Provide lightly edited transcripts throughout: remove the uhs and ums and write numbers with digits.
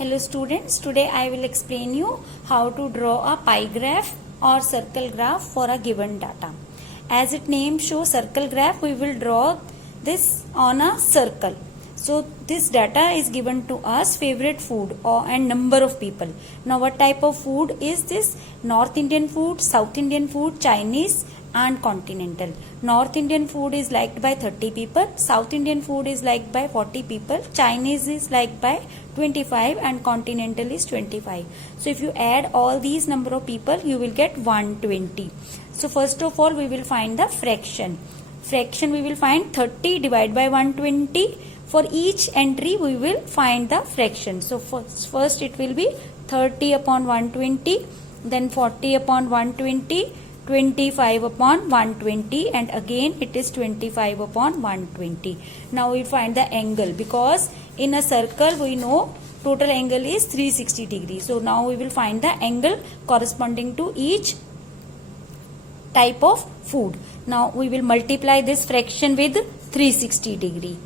Hello students, today I will explain you how to draw a pie graph or circle graph for a given data. As its name shows circle graph, we will draw this on a circle. So this data is given to us favorite food and number of people. Now what type of food is this? North Indian food, South Indian food, Chinese and continental. North Indian food is liked by 30 people, South Indian food is liked by 40 people, Chinese is liked by 25 and continental is 25. So if you add all these number of people, you will get 120. So first of all we will find the fraction. Fraction we will find 30 divided by 120. For each entry we will find the fraction. So first it will be 30 upon 120, then 40 upon 120, 25 upon 120 and again it is 25 upon 120. Now we find the angle, because in a circle we know total angle is 360 degrees. So now we will find the angle corresponding to each type of food. Now we will multiply this fraction with 360 degree.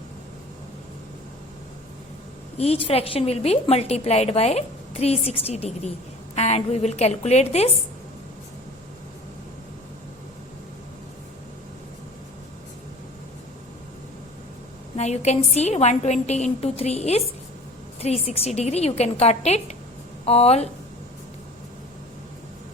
Each fraction will be multiplied by 360 degree and we will calculate this. Now you can see 120 into 3 is 360 degree. You can cut it. All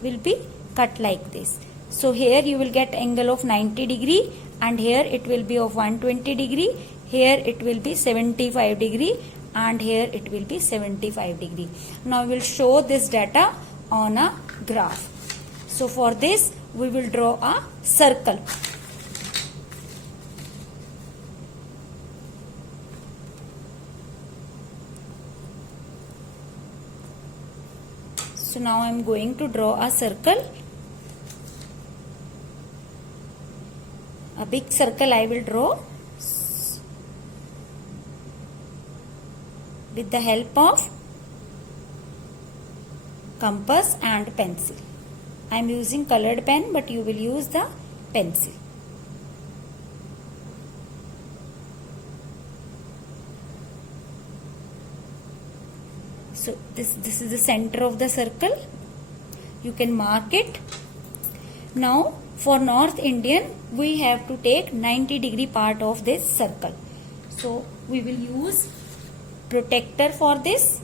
will be cut like this. So here you will get angle of 90 degree and here it will be of 120 degree. Here it will be 75 degree and here it will be 75 degree. Now we will show this data on a graph. So for this we will draw a circle. So now I am going to draw a circle. A big circle I will draw with the help of compass and pencil. I am using colored pen, but you will use the pencil. So this is the center of the circle. You can mark it. Now for North Indian we have to take 90 degree part of this circle. So we will use protractor for this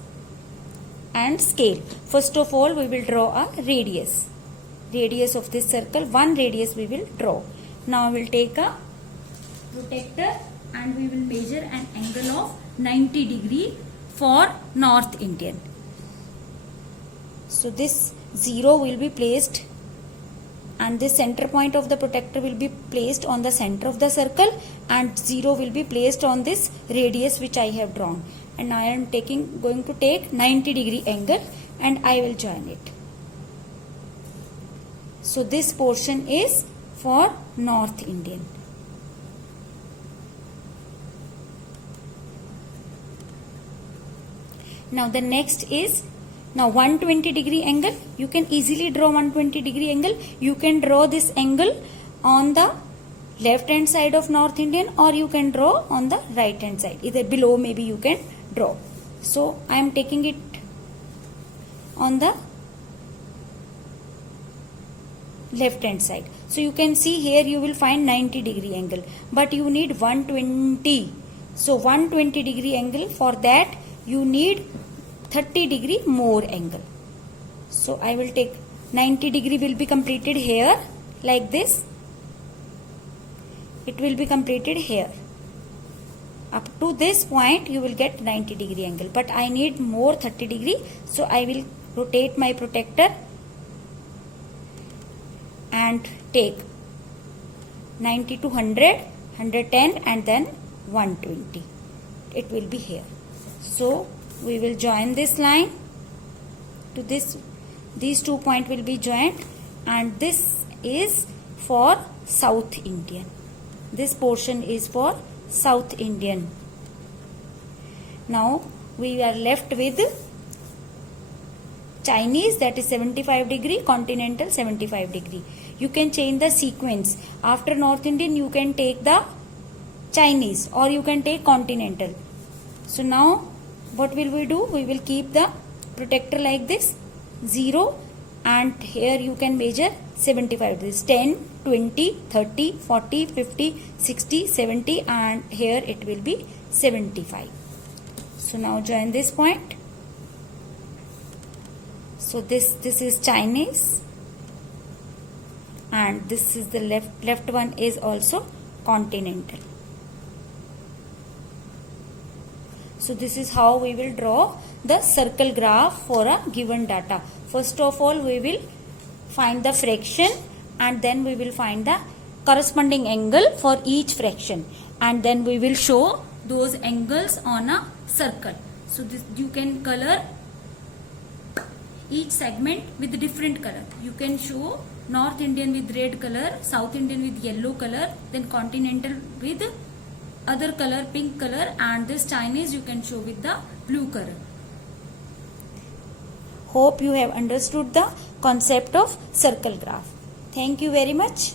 and scale. First of all we will draw a radius. Radius of this circle, one radius we will draw. Now we will take a protractor and we will measure an angle of 90 degree for North Indian. So this 0 will be placed and this center point of the protractor will be placed on the center of the circle and 0 will be placed on this radius which I have drawn. And I am going to take 90 degree angle and I will join it. So this portion is for North Indian. Now the next is 120 degree angle. You can easily draw 120 degree angle. You can draw this angle on the left hand side of North Indian or you can draw on the right hand side. Either below maybe you can draw. So I am taking it on the left hand side. So you can see here you will find 90 degree angle, but you need 120. So 120 degree angle, for that you need 30 degree more angle. So I will take 90 degree will be completed here like this. It will be completed here. Up to this point you will get 90 degree angle, but I need more 30 degree. So I will rotate my protractor and take 90 to 100, 110 and then 120. It will be here. So we will join this line to this. These 2 points will be joined and this is for South Indian. This portion is for South Indian. Now we are left with Chinese, that is 75 degree, continental 75 degree. You can change the sequence. After North Indian you can take the Chinese or you can take continental. So now what will we do? We will keep the protector like this 0, and here you can measure 75. This is 10, 20, 30, 40, 50, 60, 70, and here it will be 75. So now join this point. So this is Chinese, and this is the left one is also continental. So this is how we will draw the circle graph for a given data. First of all, we will find the fraction, and then we will find the corresponding angle for each fraction, and then we will show those angles on a circle. So this you can color each segment with different color. You can show North Indian with red color, South Indian with yellow color, then continental with other color, pink color, and this Chinese you can show with the blue color. Hope you have understood the concept of circle graph. Thank you very much.